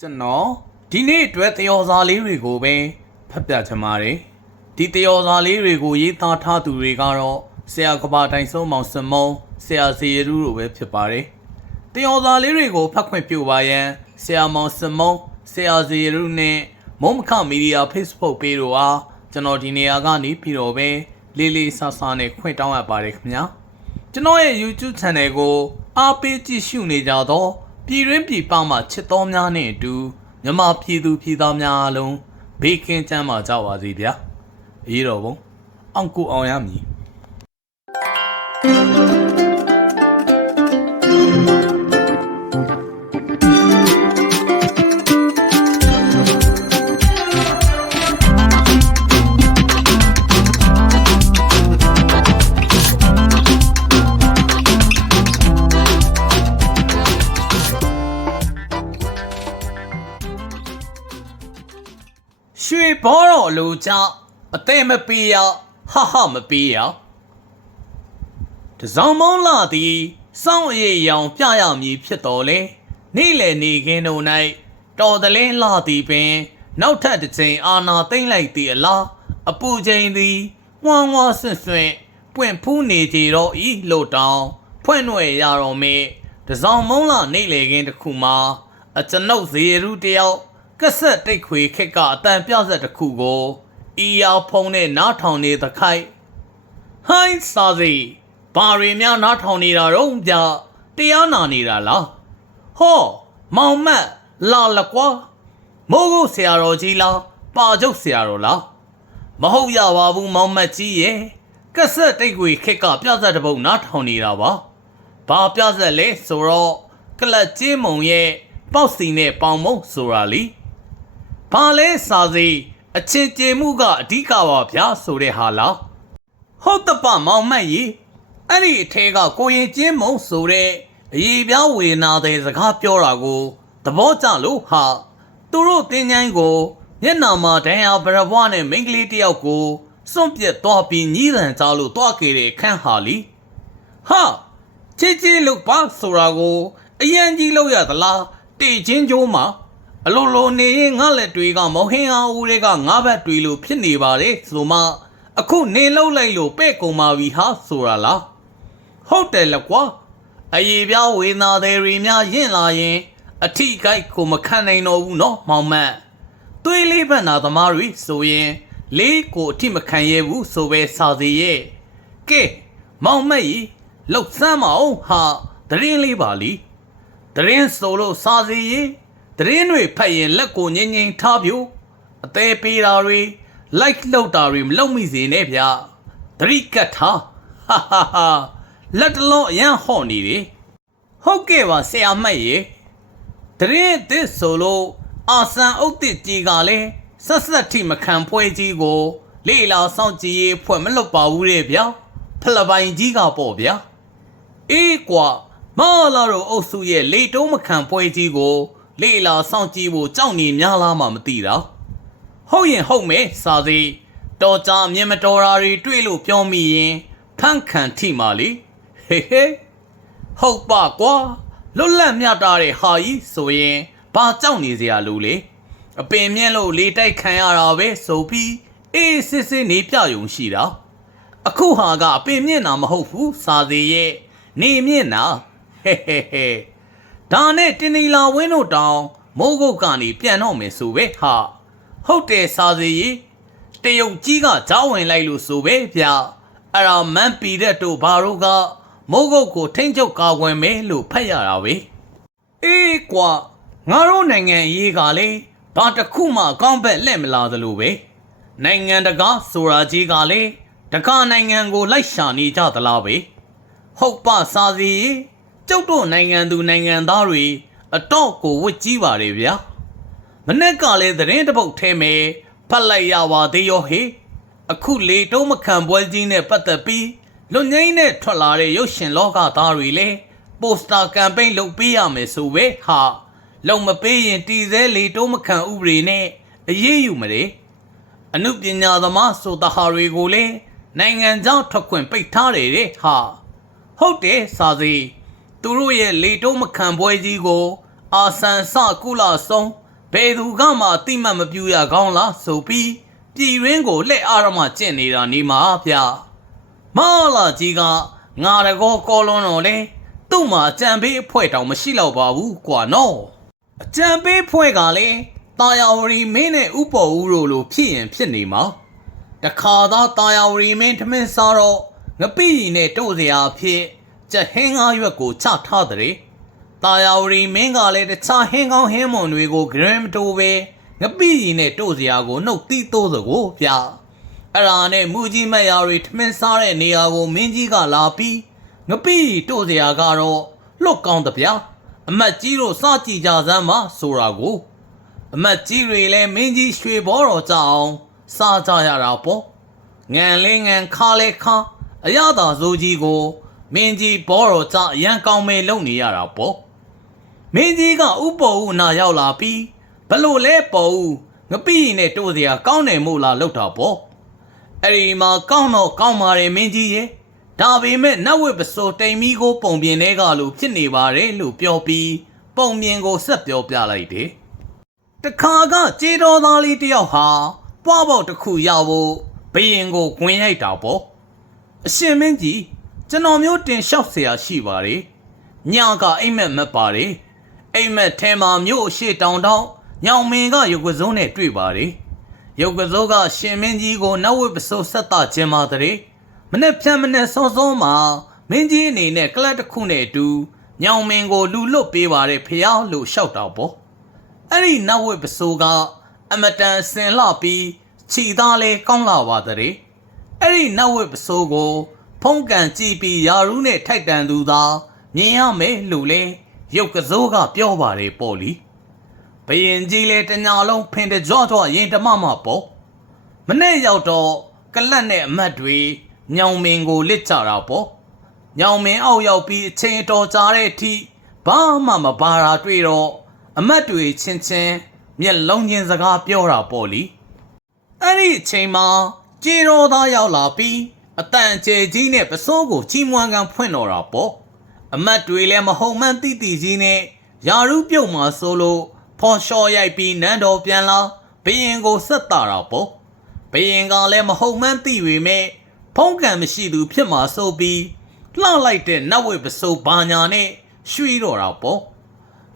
ကျွန်တော်ဒီနေ့အတွက်တယောစာလေးတွေကိုပဲဖတ်ပြချင်ပါတယ်ဒီတယောစာလေးတွေကိုရေးသားထားသူတွေကတော့ဆရာကဘာတိုင်ဆုံးမောင်စမုံဆရာစီရူတို့ပဲဖြစ်ပါတယ်တယောစာလေးတွေကိုဖတ်ခွင့်ပြုပါရန်ဆရာမောင်စမုံဆရာစီရူနဲ့မုံမခမီဒီယာ Facebook ပေတို့အားကျွန်တော်ဒီနေရာကနေပြီးတော့ပဲလေးလေးဆဆနဲ့ခွင့်တောင်းရပါတယ်ခင်ဗျာကျွန်တော်ရဲ့ YouTube Channel ကိုအားပေးကြည့်ရှုနေကြသော ပြည်ရင်းပြည်ပမှချစ်တော်များနဲ့အတူမြန်မာပြည်သူပြည်သားများအားလုံးဘေးကင်းချမ်းသာကြပါစေဗျာ။အေးတော်ဘုံအောင်ကိုအောင်ရမည် ဘောတော်လူကြောင့်အသေးမပေးရဟဟမပေးရတစောင်းမောင်းလာသည်စောင့်အရေးရောင်ပြရမည်ဖြစ်တော်လေနေ့လည်နေခင်းတို့၌တော်တလင်းလာသည်ပင် နောက်ထပ်တစ်ချိန်အာနာသိမ့်လိုက်သည်အလားအပူချိန်သည်ဝမ်းဝါဆွန့်ဆွန့်ပွင့်ဖူးနေကြတော့ဤလို့တောင်းဖွင့်ွယ်ရတော်မေတစောင်းမုံလာနေ့လေခင်းတစ်ခုမှာအကျွန်ုပ်ဇေရုတယောက် ကက်ဆက်တိတ်ခွေခက်ကအတန်ပြဆက်တစ်ခုကိုအီယာဖုံးနဲ့နားထောင်နေသခိုက်ဟိုင်းစာစီဘာရီများနားထောင်နေတာတော့ဗျတရားနာနေတာလားဟောမောင်မတ်လာလကွာမိုးကုတ်ဆရာတော်ကြီးလားပါကျုပ်ဆရာတော်လားမဟုတ်ရပါဘူးမောင်မတ်ကြီးရဲ့ကက်ဆက်တိတ်ခွေခက်ကပြဆက်တစ်ပုတ်နားထောင်နေတာပါဘာပြဆက်လဲဆိုတော့ကလတ်ချင်းမုံရဲ့ပေါက်စီနဲ့ပေါင်မုံဆိုတာလी ဘာလဲစာစီအချင်းကျေမှုကအဓိကပါဗျာဆိုတဲ့ဟာလားဟုတ်တပမောင်မတ်ကြီးအဲ့ဒီအထဲကကိုရင်ကျင်းမုံဆိုတဲ့အရေးပြားဝေနာတဲ့စကားပြောတာကိုသဘောကျလို့ဟာသူတို့တင်းချိုင်းကိုမျက်နှာမှာဒဏ်ရာဗရဘွားနဲ့မိန်းကလေးတစ်ယောက်ကိုစွန့်ပစ်သွားပြီးညီးတန်ကြလို့တွားခဲ့တဲ့ခန့်ဟာလီဟာချစ်ချစ်လို့ပါဆိုတာကိုအရန်ကြီးလို့ရသလားတေချင်းကျိုးမှာ အလိုလိုနေရင်ငါလက်တွေကမဟင်းအောင်ဦးတွေကငါဘက်တွေလိုဖြစ်နေပါတယ်ဆိုမှအခုနေလုံးလိုက်လို့ပဲ့ကုန်ပါပြီဟာဆိုတာလားဟုတ်တယ်လကွာအရေးပြားဝေနာတွေရီများရင့်လာရင် အထိကိုက်ကိုမခံနိုင်တော့ဘူးနော်မောင်မတ်သွေးလေးဖက်နာသမားတွေဆိုရင်လေးကိုအထိမခံရဘူးဆိုပဲစာစီရဲ့ကဲမောင်မတ်ကြီးလှုပ်ဆမ်းမအောင်ဟာတရင်လေးပါလीတရင်ဆိုလို့စာစီရင် တရင်တွေဖတ်ရင်လက်ကိုငိမ့်ငိမ့်ထားပြိုအသေးပေးတာတွေ like လောက်တာတွေမလုပ်မိစေနဲ့ဗျာသတိကတ်ထားဟာဟာဟာလက်တလုံးအရန်ဟော့နေတယ်ဟုတ်ကဲ့ပါဆရာမတ်ရေတရင်အစ်ဆိုလို့အာဆန်အုတ်တစ်ကြီးကလည်းဆက်ဆက်ထိမခံဖွဲကြီးကို လေလာဆောင်ကြည့်ရေးဖွဲ့မလုပ်ပါဘူးတဲ့ဗျာဖလပိုင်ကြီးကပေါ့ဗျာအေးကွာမာလာတို့အုပ်စုရဲ့လေတုံးမခံပွဲကြီးကို လေလာစောင့်ကြည့်ဖို့ကြောက်နေများလားမှမသိတာဟုတ်ရင်ဟုတ်မယ်စာစီတော်ကြမြင်မတော်တာတွေတွေ့လို့ပြောမိရင်ဖန့်ခံထိမာလေဟေဟေဟုတ်ပါကွာလွတ်လပ်မြတ်တာတဲ့ဟာကြီးဆိုရင်ဘာကြောက်နေစရာလို့လေအပင်မြင့်လို့လေတိုက်ခံရတာပဲဆိုပြီးအေးစစ်စစ်နေပြယုံရှိတာအခုဟာကအပင်မြင့်တာမဟုတ်ဘူးစာသေးရဲ့နေမြင့်တာဟဲဟဲဟဲ ဒါနဲ့တင်နီလာဝင်းတို့တောင်မိုးကုတ်ကနေပြန်တော့မယ်ဆိုပဲဟာဟုတ်တယ်စာသေးရဲ့တရုတ်ကြီးကကြောင်းဝင်လိုက်လို့ဆိုပဲဗျအဲ့ဒါမန်ပီတဲ့တို့ဘာတို့ကမိုးကုတ်ကိုထိမ့်ချုပ်ကာကွယ်မယ်လို့ဖတ်ရတာပဲအေးကွာငါတို့နိုင်ငံအရေးကလည်းဘာတစ်ခုမှအကောင်းဘက်လက်မလာသလိုပဲနိုင်ငံတကာဆိုတာကြီးကလည်းတကားနိုင်ငံကိုလိုက်ရှာနေကြသလားပဲဟုတ်ပါစာစီကျု ပ်တို့နိုင်ငံသူနိုင်ငံသားတွေအတော့ကိုဝစ်ကြီးပါတယ်ဗျာမနေ့ကလည်းသတင်းတစ်ပုတ်ထဲမယ်ဖတ်လိုက်ရပါသေးရောဟေအခုလေတုံးမခံပွဲကြီးနဲ့ပတ်သက်ပြီးလွန်ငင်းနဲ့ထွက်လာတဲ့ရုပ်ရှင်လောကသားတွေလည်းပိုစတာကမ်ပိန်းလုပ်ပေးရမယ်ဆိုပဲဟာလုံမပေးရင်တီစဲလေတုံးမခံဥပဒေနဲ့အရေးယူမတယ်အနုပညာသမားဆိုတဟာတွေကိုလည်းနိုင်ငံခြားထွက်ခွင့်ပိတ်ထားတယ်တဲ့ဟာဟုတ်တယ်စာစီ သူတို့ရဲ့လေတုံးမခံပွဲကြီးကို အာဆန်စကုလဆုံးဘယ်သူကမှအတိမတ်မပြူရကောင်းလားဆိုပြီးပြည်ရင်းကိုလက်အားရမှကျင့်နေတာနေမှာဗျမလာကြီးကငါတကောကောလွန်းတော်လဲသူ့မှာအကြံပေးအဖွဲတောင်မရှိတော့ပါဘူးကွာနော်အကြံပေးဖွဲ့ကလည်းတာယာဝရီမင်းနဲ့ဥပေါ်ဦးတို့လိုဖြစ်ရင်ဖြစ်နေမှာတခါတော့တာယာဝရီမင်းထမင်းစားတော့ငပိရီနဲ့တို့စရာအဖြစ် ချက်ဟင်းကားရွက်ကိုချထားတဲ့တာယာဝရီမင်းကလည်းတခြားဟင်းကောင်းဟင်းမွန်တွေကိုဂရမ်မတိုးပဲငပိရီနဲ့တို့စရာကိုနှုတ်သီးတိုးစကိုဗျအဲ့ဒါနဲ့မူကြီးမက်ယာတွေထမင်းစားတဲ့နေရာကိုမင်းကြီးကလာပြီးငပိရီတို့စရာကတော့လွတ်ကောင်းတဗျာအမတ်ကြီးတို့စကြည့်ကြစမ်းပါဆိုတာကိုအမတ်ကြီးတွေလည်းမင်းကြီးရွှေဘောတော်ကြအောင်စားကြရတာပေါ့ငံလေးငံခါလေးခါအရသာစိုးကြီးကို မင်းကြီးဘောတော်ကြအရန်ကောင်းမဲလုပ်နေရတာပေါ့မင်းကြီးကဥပေါ်ဦးနာရောက်လာပြီးဘလို့လဲပေါ်ဦးငပိရင်နဲ့တို့စရာကောင်းတယ်မို့လားလောက်တာပေါ့အဲ့ဒီမှာကောင်းတော့ကောင်းပါတယ်မင်းကြီးရဲ့ဒါပေမဲ့နတ်ဝက်ပစိုးတိမ်မီကို ပုံပြင်ထဲကလို့ဖြစ်နေပါတယ်လို့ပြောပြီးပုံပြင်ကိုဆက်ပြောပြလိုက်တယ်တခါကကြေတော်သားလေးတယောက်ဟာပွားပေါက်တစ်ခုရဖို့ဘယင်ကိုဝင်ရိုက်တာပေါ့အရှင်မင်းကြီး ကျွန်တော်မျိုးတင်လျှောက်เสียရှိပါတယ်ညကအိမ်မက်မက်ပါတယ် အိမ်မက်ထဲမှာမြို့အရှိတောင်တောင်ညောင်မင်းကရုပ်ကစုံးနဲ့တွေ့ပါတယ်ရုပ်ကစုံးကရှင်မင်းကြီးကိုနတ်ဝိပစိုးဆက်တာခြင်းပါတဲ့မနေ့ဖြန်မနေ့စောစောမှာမင်းကြီးအနေနဲ့ကလပ်တစ်ခုနဲ့အတူညောင်မင်းကိုလူလွတ်ပေးပါတယ်ဖျားလို့ရှောက်တာပေါ့အဲ့ဒီနတ်ဝိပစိုးကအမတန်စင်လှပြီးခြိသားလဲကောင်းလာပါတဲ့အဲ့ဒီနတ်ဝိပစိုးကို ဖုံးကန်ကြည့်ပြီးယာရုနဲ့ထိုက်တန်သူသာမြင်ရမယ်လို့လဲရုပ်ကစိုးကပြောပါတယ်ပေါ့လီဘယင်ကြီးလဲတညာလုံးဖင်တကြောကြောရင်တမမပေါ့မနဲ့ရောက်တော့ကလတ်နဲ့အမတ်တွေညောင်မင်ကိုလစ်ကြတာပေါ့ညောင်မင်အောက်ရောက်ပြီးအချိန်တော်ကြာတဲ့အထိဘာမှမပါတာတွေ့တော့အမတ်တွေချင်းချင်းမျက်လုံးချင်းစကားပြောတာပေါ့လီအဲ့ဒီအချိန်မှာကြေတော်သားရောက်လာပြီး အတန်ကျဲကြီးနဲ့ပစိုးကိုချီးမွမ်းကန်ဖွင့်တော်တာပေါ့အမတ်တွေလည်းမဟုံမှန်းတိတိကြီးနဲ့ယာရုပြုတ်မှာဆိုလို့ဖော်လျှော်ရိုက်ပြီးနန်းတော်ပြန်လာဘယင်ကိုဆက်တာတာပေါ့ဘယင်ကလည်းမဟုံမှန်းသိပေမဲ့ဖုံးကံမရှိသူဖြစ်မှာဆိုပြီးလှလိုက်တဲ့နတ်ဝိပစိုးဘာညာနဲ့ရွှေတော်တာပေါ့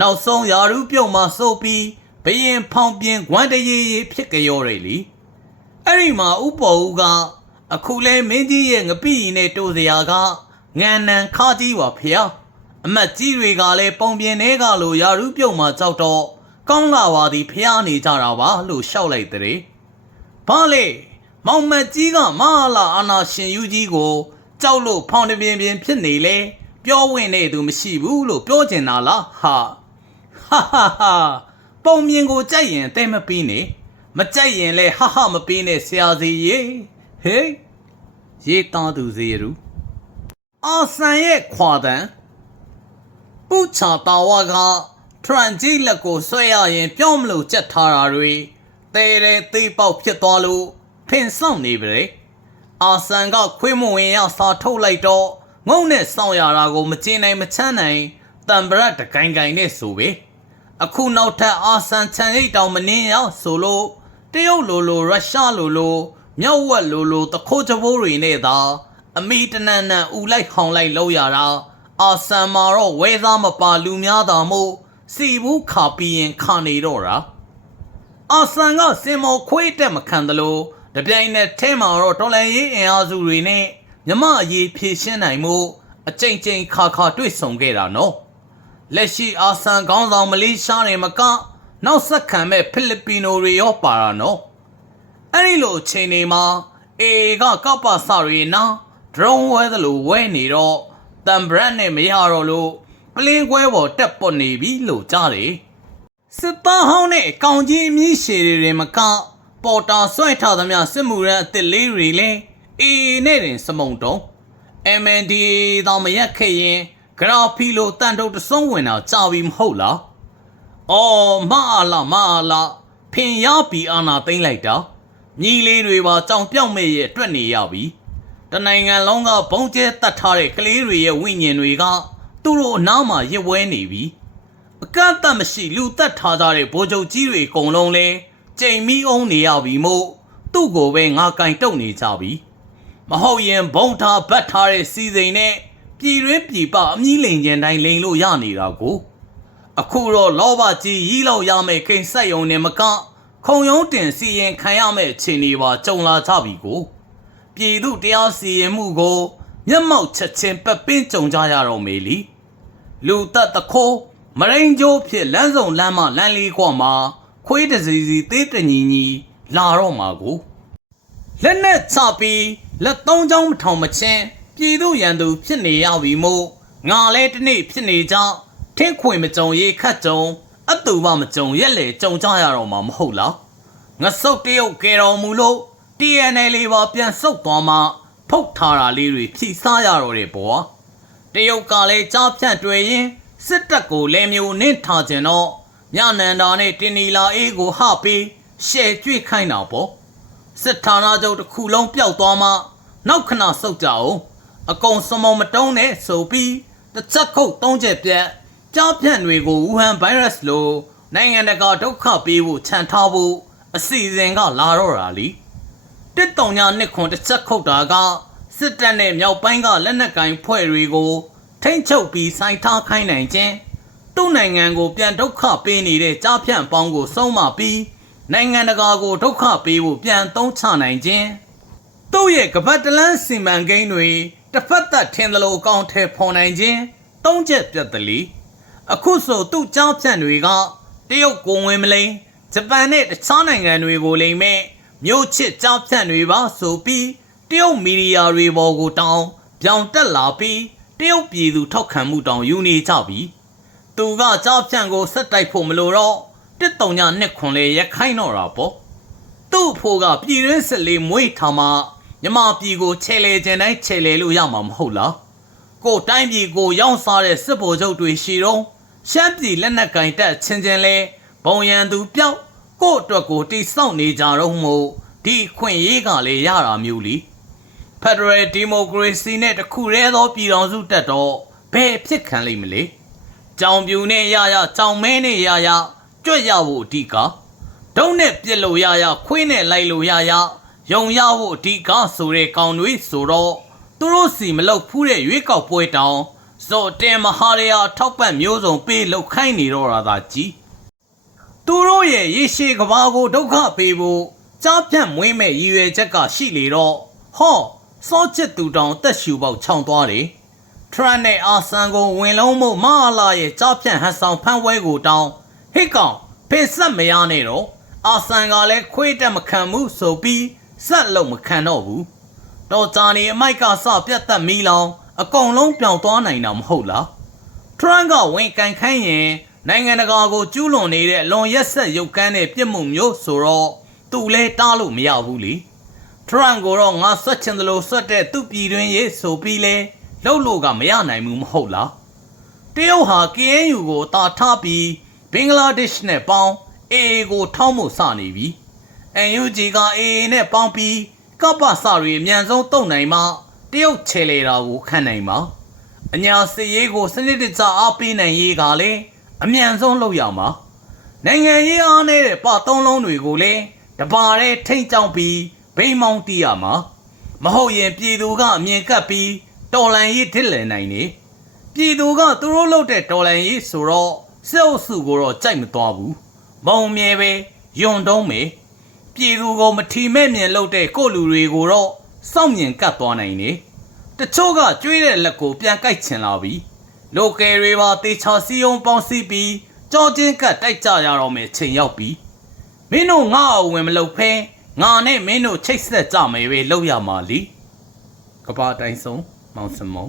နောက်ဆုံးယာရုပြုတ်မှဆိုပြီးဘရင်ဖောင်ပြင်းဂွမ်းတရေရေဖြစ်ကြရော်တယ်လीအဲ့ဒီမှာဥပေါ်ဦးက အခုလဲမင်းကြီးရဲ့ငပိရင်နဲ့တိုးစရာကငန်နန်ခါကြီးပါဖေ။အမတ်ကြီးတွေကလည်းပုံပြင်ထဲကလိုယာရုပြုတ်မှကြောက်တော့ကောင်းလာပါသည်ဖះနေကြတာပါလို့ရှောက်လိုက်တဲ့။ဘာလဲမောင်မတ်ကြီးကမဟာလာအာနာရှင်ယူကြီးကိုကြောက်လို့ဖောင်တပြင်းပြင်းဖြစ်နေလေပြောဝင်နေသူမရှိဘူးလို့ပြောကျင်တာလားဟာဟာဟာဟာပုံမြင်ကိုကြိုက်ရင်တဲမပြီးနေမကြိုက်ရင်လဲဟာဟာမပြီးနဲ့ဆရာစီရေဟေး ရေးသားသူစီရူအာဆန်ရဲ့ခွာတန်ပူချာတာဝါကထရန်ကြီးလက်ကိုဆွဲရရင်ပြောင်းမလို့ကြက်ထားတာတွေတဲတဲသေးပေါက်ဖြစ်သွားလို့ဖင်ဆောင်နေပြီလေအာဆန်ကခွေးမဝင်ရစာထုတ်လိုက်တော့ငုံနဲ့စောင့်ရတာကိုမကျင်းနိုင်မချမ်းနိုင်တံပရတ်တကိုင်ကိုင်နဲ့ဆိုပဲအခုနောက်ထပ်အာဆန်ချန်ရိတ်တောင်မနှင်းရောက်ဆိုလို့တရုတ်လိုလိုရုရှားလိုလို မြောက်ဝက်လိုလိုတခိုးချဘိုးတွေနဲ့သာ အမီတနန်နန်ဦးလိုက်ဟောင်လိုက်လောက်ရတာအာဆန်မာတော့ဝဲသားမပါလူများသာမို့စီဘူးခါပြီးရင်ခါနေတော့တာအာဆန်ကစင်မော်ခွေးတက်မခံသလိုတပြိုင်နက်ထဲမှာတော့တော်လန်ရေးအင်အားစုတွေနဲ့မြမအရေးဖြည့်ရှင်းနိုင်မှုအကြိမ်ကြိမ်ခါခါတွေ့ဆုံခဲ့တာနော်လက်ရှိအာဆန်ခေါင်းဆောင်မလေးရှားတွေမကနောက်ဆက်ခံမဲ့ဖိလစ်ပီနိုတွေရောပါတာနော် အဲ့ဒီလိုအချိန်တွေမှာအေကကပ္ပစတွေနာဒရုန်းဝဲသလိုဝဲနေတော့တမ်ဘရတ်နဲ့မရတော့လို့ပလင်းကွဲပေါ်တက်ပွတ်နေပြီလို့ကြားတယ်စစ်သားဟောင်းနဲ့ကောင်ကြီးမြည်ရှည်တွေမကပေါ်တာဆွဲထားသမျှစစ်မှုရန်အစ်စ်လေးတွေလည်းအေးနဲ့တင်စမုံတုံး MND တောင်မရက်ခဲ့ရင်ဂရာဖီလိုတန်တုတ်တဆုံးဝင်တာကြာပြီမဟုတ်လားအော်မအားလားမအားလားဖင်ရပြီးအာနာသိမ့်လိုက်တာ ညီလေးတွေပါကြောင်ပြောက်မဲ့ရဲ့အတွက်နေရပြီတနိုင်ငံလုံးကဘုံကျဲတတ်ထားတဲ့ကလေးတွေရဲ့ဝိညာဉ်တွေကသူ့တို့အနားမှာရစ်ဝဲနေပြီအကန့်အသတ်မရှိလူသက်ထားကြတဲ့ဗိုလ်ချုပ်ကြီးတွေအကုန်လုံးလဲကြိမ်မီအောင်နေရပြီမို့သူ့ကိုပဲငါကင်တုတ်နေကြပြီမဟုတ်ရင်ဘုံထားဗတ်ထားတဲ့စီစိန်နဲ့ပြည်တွင်းပြည်ပအမြင့်လိန်ကျန်တိုင်းလိန်လို့ရနေတာကို အခုတော့လောဘကြီးရီးလောက်ရမယ့်ကိန်းဆက်ယုံနေမက ခုံရုံးတင်စီရင်ခံရမယ့်အခြေအနေပါကြုံလာကြပြီကိုပြည်သူတရားစီရင်မှုကိုမျက်မှောက်ချက်ချင်းပက်ပင်းကြုံကြရတော့မေလီလူသက်တခိုးမရိန်ကျိုးဖြစ်လမ်းစုံလမ်းမလမ်းလေးခွမှာခွေးတစီစီသေးတညီညီလာတော့မှာကိုလက်နဲ့ချပြီးလက်သုံးချောင်းမထောင်မချင်းပြည်သူရန်သူဖြစ်နေရပြီမို့ငါလဲတနေ့ဖြစ်နေကြထင်းခွေမကြုံရေးခတ်ကြုံ အတူပါမကြုံရက်လေကြုံကြရတော့မှာမဟုတ်လားငါစုတ်တရုတ်ကယ်တော်မူလို့ TNL လေးပါပြန်ဆုတ်သွားမှဖုတ်ထားတာလေးတွေဖြီစားရတော့တယ်ပေါ့တရုတ်ကလည်းကြားဖြန့်တွေ့ရင်စစ်တပ်ကိုလဲမျိုးနင့်ထားကြတော့ညနန္ဒာနဲ့တင်နီလာအေးကိုဟပြီးရှယ်ကျွေ့ခိုင်းတာပေါ့စစ်ဌာနချုပ်တစ်ခုလုံးပျောက်သွားမှနောက်ခဏဆုတ်ကြအောင်အကုန်စမုံမတုံးနဲ့ဆိုပြီးတစ်ချက်ခုတ်သုံးချက်ပြက် ကြားပြန့်တွေကိုဝူဟန်ဗိုင်းရပ်စ်လိုနိုင်ငံတကာဒုက္ခပေးဖို့ခြံထားဖို့အစီအစဉ်ကလာတော့တာလीတစ်တုံညာနှစ်ခွန်တစ်ချက်ခုတ်တာကစစ်တပ်နဲ့မြောက်ပိုင်းကလက်နက်ကင်ဖွဲ့တွေကို ထိမ့်ချုပ်ပြီးစိုင်းထားခိုင်းနိုင်ခြင်းသူ့နိုင်ငံကိုပြန်ဒုက္ခပေးနေတဲ့ကြားဖြန့်ပေါင်းကိုဆုံးမပြီးနိုင်ငံတကာကိုဒုက္ခပေးဖို့ပြန်သုံးချနိုင်ခြင်းသူ့ရဲ့ကပတ်တလန်းစီမံကိန်းတွေတစ်ဖက်သက်ထင်သလိုကောင်းထဲဖော်နိုင်ခြင်းသုံးချက်ပြတ်တလီ အခုဆိုသူ့ကြောင်းဖြန့်တွေကတရုတ်ကိုဝင်မလိန်ဂျပန်နဲ့တခြားနိုင်ငံတွေကိုလိမ်မဲ့မြို့ချစ်ကြောင်းဖြန့်တွေပါဆိုပြီးတရုတ်မီဒီယာတွေပေါ်ကိုတောင်းပြောင်တက်လာပြီးတရုတ်ပြည်သူထောက်ခံမှုတောင်းယူနေကြပြီသူကကြောက်ဖြန့်ကိုဆက်တိုက်ဖို့မလိုတော့တစ်တုံညာနှစ်ခွန်လေရခိုင်းတော့တာပေါ့သူ့အဖိုးကပြည်ရင်းစစ်လေးမွေးထားမှမြမပြည်ကိုခြေလေကျင်တိုင်းခြေလေလို့ရမှာမဟုတ်လားကိုယ်တိုင်းပြည်ကိုရောင်းစားတဲ့စစ်ဗိုလ်ချုပ်တွေရှိတော့ ရှမ်းပြည်လက်နက်ကင်တက်ချင်းချင်းလဲဘုံရန်သူပြောက်ကို့အတွက်ကိုတိစောက်နေကြတော့မို့ဒီအခွင့်ရေးကလည်းရတာမျိုးလी Federal Democracy နဲ့တခုတည်းသောပြည်တော်စုတက်တော့ဘယ်ဖြစ်ခံလိမ့်မလဲကြောင်ပြူနဲ့ရရကြောင်မဲနဲ့ရရကြွက်ရဖို့အဓိကဒုံးနဲ့ပြစ်လို့ရရခွေးနဲ့လိုက်လို့ရရယုံရဖို့အဓိကဆိုတဲ့ကောင်တွေဆိုတော့သူတို့စီမလောက်ဖူးတဲ့ရွေးကောက်ပွဲတောင် ဇော်တင်မဟာရယာထောက်ပံ့မျိုးစုံပေးလောက်ခိုင်းနေတော့တာသာကြီးသူတို့ရဲ့ရေရှည်ကဘာကိုဒုက္ခပေးဖို့ကြားပြန့်မွေးမဲ့ရည်ရွယ်ချက်ကရှိလေတော့ဟောစောချစ်သူတောင်တက်ရှူပေါက်ခြောင်သွားတယ်ထရန့်နဲ့အာဆန်ကိုဝင်လုံးမို့မဟာလာရဲ့ကြားပြန့်ဟန်ဆောင်ဖမ်းပွဲကိုတောင်းဟစ်ကောင်ဖေဆက်မရနဲ့တော့အာဆန်ကလည်းခွေးတက်မခံဘူးဆိုပြီးဆက်လုံးမခံတော့ဘူးတော်ကြာနေအမိုက်ကစပြတ်သက်မီလောင် အကုန်လုံးပြောင်းသွားနိုင်တာမဟုတ်လားထရန့်ကဝင်ကန်ခိုင်းရင်နိုင်ငံတကာကိုကျူးလွန်နေတဲ့အလွန်ရက်ဆက်ရုပ်ကမ်းတဲ့ပြစ်မှုမျိုးဆိုတော့သူလဲတားလို့မရဘူးလေထရန့်ကိုတော့ငါဆွတ်ချင်တယ်လို့ဆွတ်တဲ့သူ့ပြည်တွင်းရေးဆိုပြီးလဲလှုပ်လို့ကမရနိုင်ဘူးမဟုတ်လားတရုတ်ဟာ KNU ကိုတာထားပြီးဘင်္ဂလားဒေ့ရှ်နဲ့ပေါင်း AA ကိုထောင်းမှုစနေပြီ NUG က AA နဲ့ပေါင်းပြီးကပ္ပစတွေအမြန်ဆုံးတုံနိုင်မှ တရုတ်ချေလေတာကိုခံနိုင်မှာအညာစစ်ရေးကိုစနစ်တကျအားပေးနိုင်ရေးကလည်းအမြန်ဆုံးလုပ်ရမှာနိုင်ငံရေးအားနေတဲ့ပသုံးလုံးတွေကိုလည်းတပါးတဲ့ထိမ့်ကြောင်ပြီးဘိမ်းမောင်းတီးရမှာမဟုတ်ရင်ပြည်သူကအမြင်ကပ်ပြီးတော်လန်ရေးထစ်လည်နိုင်နေပြည်သူကသူတို့လုပ်တဲ့တော်လန်ရေးဆိုတော့စစ်အုပ်စုကိုတော့ကြိုက်မသွားဘူးမုံမြဲပဲယွန်တုံးမေပြည်သူကိုမထီမဲ့မြင်လုပ်တဲ့ကိုယ့်လူတွေကိုတော့ စောင့်မြင်ကတ်သွားနိုင်နေတချို့ကကျွေးတဲ့လက်ကိုပြန်ကိုက်ချင်လာပြီလိုကယ်တွေပါတေချာစီယုံပေါင်းစီပြီးကြောချင်းကတ်တိုက်ကြရတော့မယ်ချိန်ရောက်ပြီမင်းတို့ငါ့အဝင်မလုပ်ဖဲငါနဲ့မင်းတို့ချိတ်ဆက်ကြမယ်ပဲလုပ်ရမှာလीကဘာတိုင်းဆုံးမောင်စမုံ